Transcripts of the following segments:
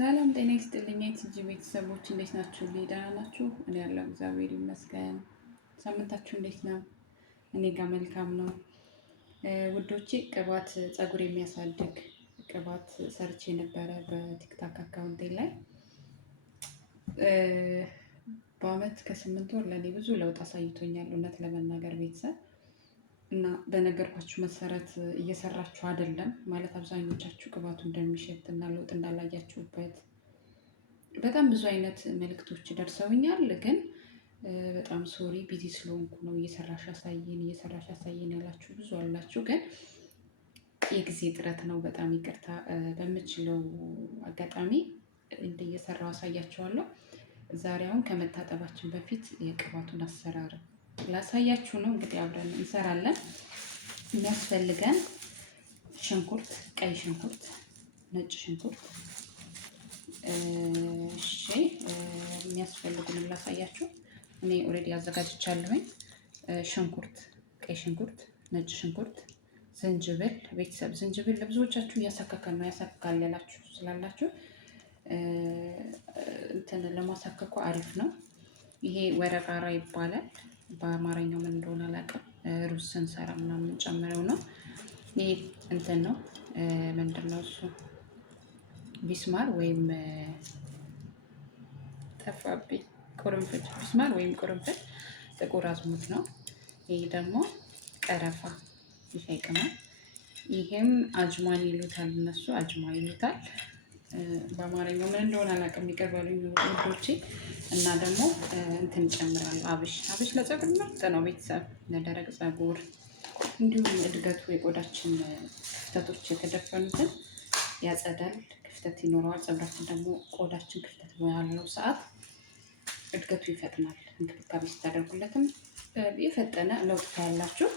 ሰላም ጤና ይስጥልኝ የቲጂ ቤተሰቦች እንዴት ናችሁ? ደህና ናችሁ? እኔ ያለው እግዚአብሔር ይመስገን። ሳምንታችሁ እንዴት ነው? እኔ ጋር መልካም ነው። ውዶቼ ቅባት ፀጉር የሚያሳድግ ቅባት ሰርቼ ነበረ በቲክታክ አካውንቴ ላይ። በአመት ከ8 ወር ለእኔ ብዙ ለውጥ አሳይቶኛል እውነት ለመናገር ቤተሰብ እና በነገርኳችሁ መሰረት እየሰራችሁ አይደለም ማለት አብዛኞቻችሁ ቅባቱ እንደሚሸት እና ለውጥ እንዳላያችሁበት በጣም ብዙ አይነት መልእክቶች ደርሰውኛል። ግን በጣም ሶሪ ቢዚ ስለሆንኩ ነው። እየሰራሽ አሳየን ያላችሁ ብዙ አላችሁ። ግን የጊዜ ጥረት ነው። በጣም ይቅርታ። በምችለው አጋጣሚ እየሰራሁ አሳያችኋለሁ። ዛሬ አሁን ከመታጠባችን በፊት የቅባቱን አሰራር ላሳያችሁ ነው። እንግዲህ አብረን እንሰራለን። የሚያስፈልገን ሽንኩርት፣ ቀይ ሽንኩርት፣ ነጭ ሽንኩርት። እሺ የሚያስፈልጉንም ላሳያችሁ። እኔ ኦልሬዲ አዘጋጅቻለሁኝ። ሽንኩርት፣ ቀይ ሽንኩርት፣ ነጭ ሽንኩርት፣ ዝንጅብል። ቤተሰብ ዝንጅብል ለብዙዎቻችሁ እያሳከከል ነው። ያሳክካል ያላችሁ ስላላችሁ እንትን ለማሳከኩ አሪፍ ነው። ይሄ ወረቃራ ይባላል። በአማርኛው ምን እንደሆነ አላውቅም። ሩዝ ስንሰራ ምናምን ጨምረው ነው። ይሄ እንትን ነው ምንድነው እሱ? ቢስማር ወይም ጠፋብኝ። ቁርንፍድ፣ ቢስማር ወይም ቁርንፍድ፣ ጥቁር አዝሙድ ነው። ይሄ ደግሞ ቀረፋ፣ የሻይ ቅመም። ይሄም አጅማን ይሉታል እነሱ፣ አጅማ ይሉታል። በአማርኛው ምን እንደሆነ አላውቅም። ይቅር በሉኝ ውዶቼ። እና ደግሞ እንትን ጨምራለሁ። አብሽ ለፀጉር ምርጥ ነው ቤተሰብ፣ ለደረቅ ፀጉር እንዲሁም እድገቱ የቆዳችን ክፍተቶች የተደፈኑትን ያጸዳል፣ ክፍተት ይኖረዋል። ፀጉራችን ደግሞ ቆዳችን ክፍተት ያለው ሰዓት እድገቱ ይፈጥናል። እንክብካቤ ስታደርጉለትም የፈጠነ ለውጥ ታያላችሁ።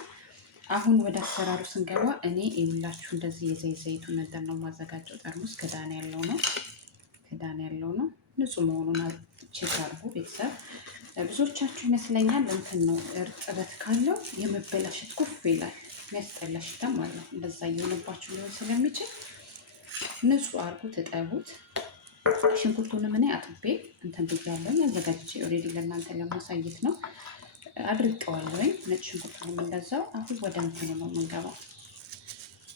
አሁን ወደ አሰራሩ ስንገባ እኔ የሌላችሁ እንደዚህ ዘይቱን እንትን ነው የማዘጋጀው። ጠርሙስ ክዳን ያለው ነው። ንጹህ መሆኑን ቼክ አድርጉ ቤተሰብ። ብዙዎቻችሁ ይመስለኛል እንትን ነው እርጥበት ካለው የመበላሸት ኩፍ ይላል፣ የሚያስጠላ ሽታም አለው። እንደዛ እየሆነባችሁ ሊሆን ስለሚችል ንጹህ አድርጉት፣ እጠቡት። ሽንኩርቱንም እኔ አጥቤ እንትን ብያለሁኝ፣ አዘጋጅቼ ኦልሬዲ ለእናንተ ለማሳየት ነው። አድርቀዋለሁኝ። ነጭ ሽንኩርቱንም እንደዛው። አሁን ወደ እንትኑ ነው የምንገባው።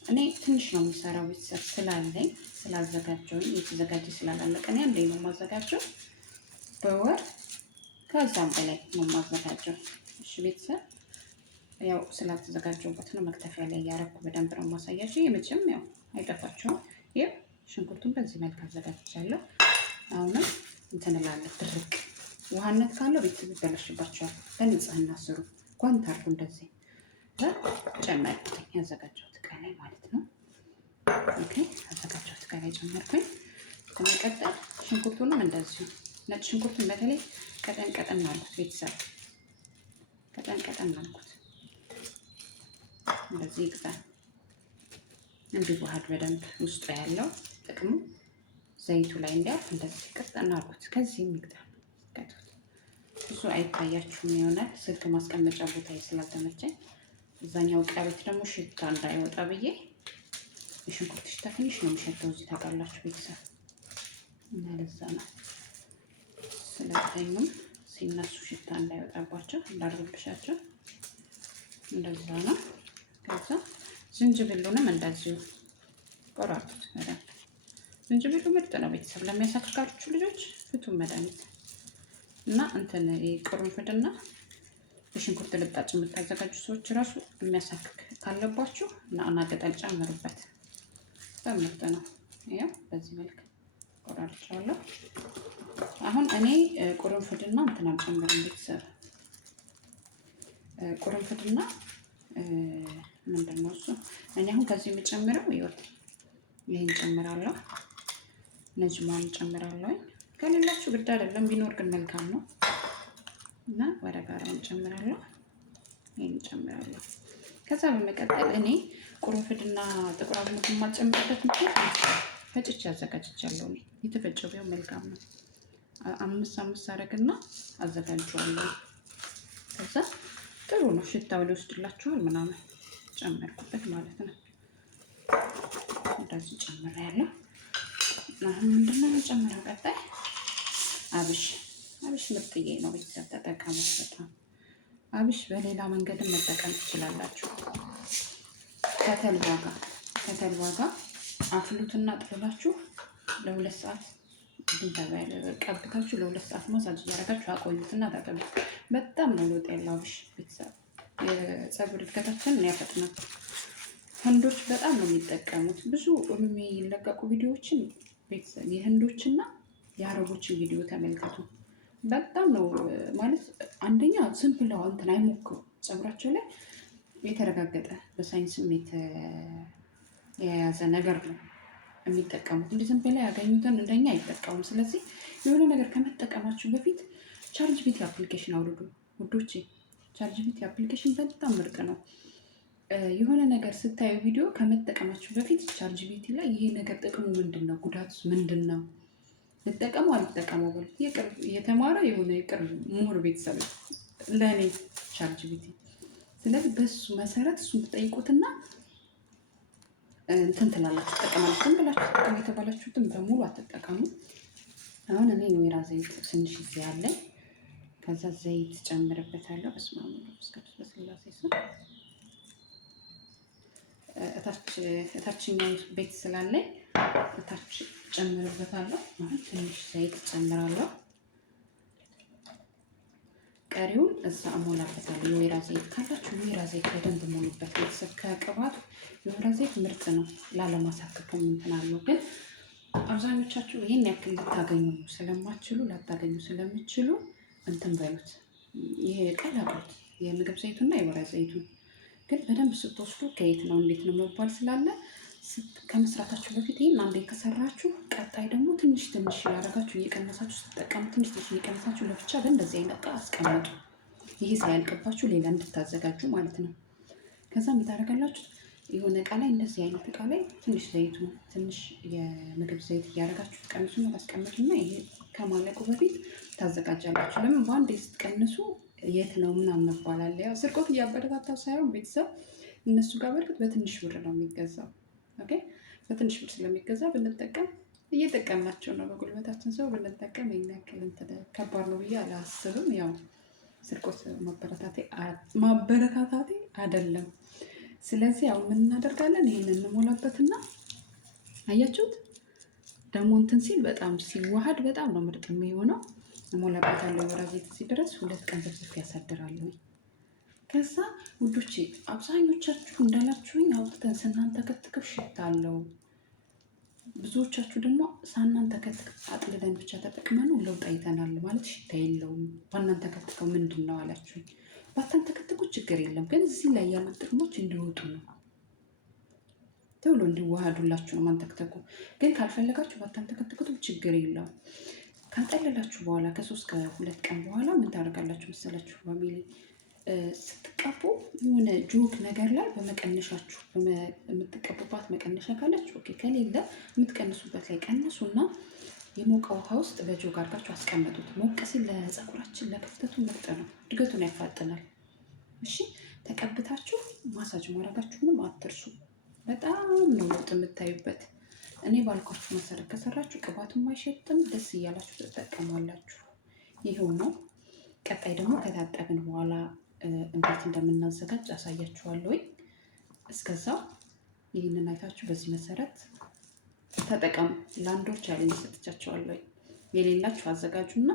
እኔ ትንሽ ነው የሚሰራው ቤተሰብ ስላለኝ ስላዘጋጀውኝ፣ የተዘጋጀ ስላላለቀ እኔ አንዴ ነው የማዘጋጀው። በወር ከዛም በላይ ነው የማዘጋጀው። እሺ ቤተሰብ፣ ያው ስላልተዘጋጀሁበት ነው መክተፊያ ላይ እያረኩ በደንብ ነው የማሳያቸው። የመቼም ያው አይጠፋችሁም። ይኸው ሽንኩርቱን በዚህ መልክ አዘጋጅቻለሁ። አሁንም እንትን እላለሁ። ድርቅ ውሃነት ካለው ቤተሰብ ይበላሽባቸዋል። በንጽህና ስሩ። ጓንት አድርጉ። እንደዚህ ጨመርኩኝ ያዘጋጀሁት እቃ ላይ ማለት ነው። ኦኬ፣ ያዘጋጀሁት እቃ ላይ ጨመርኩኝ። በመቀጠል ሽንኩርቱንም እንደዚሁ ነጭ ሽንኩርቱን በተለይ ቀጠን ቀጠን አልኩት ቤተሰብ፣ ቀጠን ቀጠን አልኩት። እንደዚህ ይግዛል እንዲዋሃድ በደንብ ውስጡ ያለው ጥቅሙ ዘይቱ ላይ እንዲያርፍ እንደዚህ ቀጠን አልኩት። ከዚህም ይግዛል። ብዙ አይታያችሁም ይሆናል ስልክ ማስቀመጫ ቦታ ስላልተመቸኝ። እዛኛው ዕቃ ቤት ደግሞ ሽታ እንዳይወጣ ብዬ የሽንኩርት ሽታ ትንሽ ነው የሚሸተው እዚህ ታውቃላችሁ ቤተሰብ፣ እና ለዛ ነው። ስለተኙም ሲነሱ ሽታ እንዳይወጣባቸው እንዳረብሻቸው እንደዛ ነው። ከዛ ዝንጅብሉንም እንደዚሁ ቆራርጡት በደንብ። ዝንጅብሉ ምርጥ ነው ቤተሰብ ለሚያሳክካችሁ ልጆች ፍቱን መድኃኒት እና እንትን ቅርንፉድና የሽንኩርት ልጣጭ የምታዘጋጁ ሰዎች ራሱ የሚያሳክክ ካለባችሁ እና ቅጠል ጨምሩበት። በምርጥ ነው። ያው በዚህ መልክ ቆራርጫለሁ። አሁን እኔ ቅርንፉድና እንትን አልጨምርም ቤተሰብ። ቅርንፉድና ምንድነው እሱ? እኔ አሁን ከዚህ የምጨምረው ይወት ይሄን ጨምራለሁ። ነጅማን ጨምራለሁ። ከሌላችሁ ግድ አይደለም፣ ቢኖር ግን መልካም ነው። እና ወረጋራውን ጨምራለሁ፣ ይሄን ጨምራለሁ። ከዛ በመቀጠል እኔ ቅርንፉድና ጥቁር አዝሙድ የማልጨምርበት ምክንያት ፈጭቼ አዘጋጅቻለሁ። እኔ የተፈጨው ቢሆን መልካም ነው። አምስት አረግና አዘጋጀዋለሁ። ከዛ ጥሩ ነው፣ ሽታው ሊወስድላችኋል ምናምን ጨመርኩበት ማለት ነው። እንደዚህ ጨምሬያለሁ። አሁን ምንድነው የምጨምረው? ቀጣይ አብሽ ምርጥዬ ነው። ቤተሰብ ተጠቀሙት። በጣም አብሽ በሌላ መንገድም መጠቀም ትችላላችሁ። ከተልባ ጋር አፍሉትና ጥልላችሁ ለ2 ሰዓት ቀብታችሁ ለ2 ሰዓት ማሳጅ እያደረጋችሁ አቆዩትና ታጠቡት። በጣም ነው ለውጥ ያለው አብሽ። ቤተሰብ የፀጉር እድገታችንን ያፈጥናል። ህንዶች በጣም ነው የሚጠቀሙት። ብዙ የሚለቀቁ ቪዲዮዎችን ቤተሰብ የህንዶችና የአረቦችን ቪዲዮ ተመልከቱ። በጣም ነው ማለት አንደኛ ዝም ብለው እንትን አይሞክሩ። ፀጉራቸው ላይ የተረጋገጠ በሳይንስም የያዘ ነገር ነው የሚጠቀሙት። እንደ ዝም ብለው ያገኙትን እንደኛ አይጠቀሙም። ስለዚህ የሆነ ነገር ከመጠቀማችሁ በፊት ቻትጂፒቲ አፕሊኬሽን አውርዱ ውዶቼ። ቻትጂፒቲ አፕሊኬሽን በጣም ምርጥ ነው። የሆነ ነገር ስታዩ ቪዲዮ ከመጠቀማችሁ በፊት ቻትጂፒቲ ላይ ይሄ ነገር ጥቅሙ ምንድን ነው፣ ጉዳቱስ ምንድን ነው፣ ልጠቀመው አልጠቀመው በሉት። የተማረ የሆነ የቅርብ ምሁር ቤተሰብ ለእኔ ቻትጂፒቲ። ስለዚህ በሱ መሰረት እሱን ትጠይቁትና እንትን ትላላችሁ፣ ትጠቀማላችሁ። ዝም ብላችሁ ጥቅም የተባላችሁትን በሙሉ አትጠቀሙ። አሁን እኔ የወይራ ዘይት ትንሽ እዚህ ያለኝ፣ ከዛ ዘይት ጨምርበታለሁ። በስመ አብ ወወልድ ወመንፈስ ቅዱስ በስላሴ ስም። እታችኛው ቤት ስላለኝ እታች ጨምርበታለሁ። አሁን ትንሽ ዘይት ጨምራለሁ። ቀሪውን እዛ እሞላበታለሁ። የወይራ ዘይት ካላችሁ የወይራ ዘይት በደንብ ሞሉበት ቤተሰብ። ከቅባቱ የወይራ ዘይት ምርጥ ነው፣ ላለማሳከክም እንትን አለው። ግን አብዛኞቻችሁ ይህን ያክል ላታገኙ ስለምችሉ እንትን በሉት። ይሄ ቀላቅሉት፣ የምግብ ዘይቱና የወይራ ዘይቱን። ግን በደንብ ስትወስዱ ከየት ነው እንዴት ነው መባል ስላለ ከመስራታችሁ በፊት ይህን አንዴ ከሰራችሁ ቀጣይ ደግሞ ትንሽ ትንሽ ያደረጋችሁ እየቀነሳችሁ ስትጠቀሙ ትንሽ ትንሽ እየቀነሳችሁ ለብቻ በእንደዚህ አይነት እቃ አስቀምጡ። ይሄ ሳያልቅባችሁ ሌላ እንድታዘጋጁ ማለት ነው። ከዛ የምታደርጋላችሁ የሆነ እቃ ላይ እንደዚህ አይነት እቃ ላይ ትንሽ ዘይቱ ትንሽ የምግብ ዘይት እያደረጋችሁ ትቀንሱና ታስቀምጡና ይሄ ከማለቁ በፊት ታዘጋጃላችሁ። ለምን በአንዴ ስትቀንሱ የት ነው ምናምን መባል አለ። ያው ስርቆት እያበረታታው ሳይሆን ቤተሰብ እነሱ ጋር በእርግጥ በትንሽ ብር ነው የሚገዛው። ኦኬ በትንሽ ብር ስለሚገዛ ብንጠቀም እየጠቀምናቸው ነው። በጉልበታችን ሰው ብንጠቀም ይሄን ያክል ከባድ ነው ብዬ አላስብም። ያው ስርቆት ማበረታታቴ አይደለም። ስለዚህ ያው ምን እናደርጋለን? ይሄንን እንሞላበትና አያችሁት ደግሞ እንትን ሲል በጣም ሲዋሃድ በጣም ነው ምርጥ የሚሆነው። እሞላበታለሁ ወይራ ዘይት ሲደርስ 2 ቀን ዘፍዝፌ ያሳድራለሁ። ከዛ ውዶቼ አብዛኞቻችሁ እንዳላችሁኝ አውጥተን ስናንተከትከው ሽታ አለው። ብዙዎቻችሁ ደግሞ ሳናንተከትክ አጥልለን ብቻ ተጠቅመነው ለውጥ አይተናል ማለት ሽታ የለውም ባናንተከትከው ምንድን ነው አላችሁኝ። ባታንተከትኩ ችግር የለም፣ ግን እዚህ ላይ ያሉት ጥቅሞች እንዲወጡ ነው፣ ቶሎ እንዲዋሃዱላችሁ ነው ማንተክተኩ። ግን ካልፈለጋችሁ ባታንተከትኩት ችግር የለውም። ካጠለላችሁ በኋላ ከ3 ከ2 ቀን በኋላ ምን ታደርጋላችሁ መሰላችሁ? ፋሚሊ ስትቀቡ የሆነ ጆግ ነገር ላይ በመቀነሻችሁ የምትቀቡባት መቀነሻ ካለች ኦኬ፣ ከሌለ የምትቀንሱበት ላይ ቀንሱና የሞቀ ውሃ ውስጥ በጆግ አድርጋችሁ አስቀምጡት። ሞቅ ሲል ለፀጉራችን ለክፍተቱ ምርጥ ነው፣ እድገቱን ያፋጥናል። እሺ ተቀብታችሁ ማሳጅ ማድረጋችሁንም አትርሱ። በጣም ነው ለውጥ የምታዩበት። እኔ ባልኳችሁ መሰረት ከሰራችሁ ቅባቱም አይሸጥም፣ ደስ እያላችሁ ትጠቀማላችሁ። ይሄው ነው። ቀጣይ ደግሞ ከታጠብን በኋላ እንዴት እንደምናዘጋጅ አሳያችኋለሁ። እስከዛው ይህንን አይታችሁ በዚህ መሰረት ተጠቀሙ። ለ1 ወር ቻሌንጅ ሰጥቻችኋለሁ። የሌላችሁ አዘጋጁና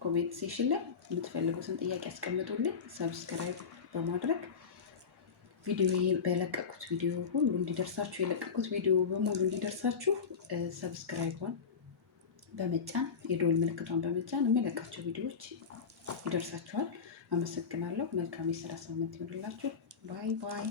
ኮሜንት ሴክሽን ላይ የምትፈልጉትን ጥያቄ አስቀምጡልኝ። ሰብስክራይብ በማድረግ ቪዲዮ በለቀቁት ቪዲዮ ሁሉ እንዲደርሳችሁ የለቀቁት ቪዲዮ በሙሉ እንዲደርሳችሁ ሰብስክራይቧን በመጫን የደወል ምልክቷን በመጫን የምለቃቸው ቪዲዮዎች ይደርሳችኋል። አመሰግናለሁ። መልካም የስራ ሳምንት ይሁንላችሁ። ባይ ባይ።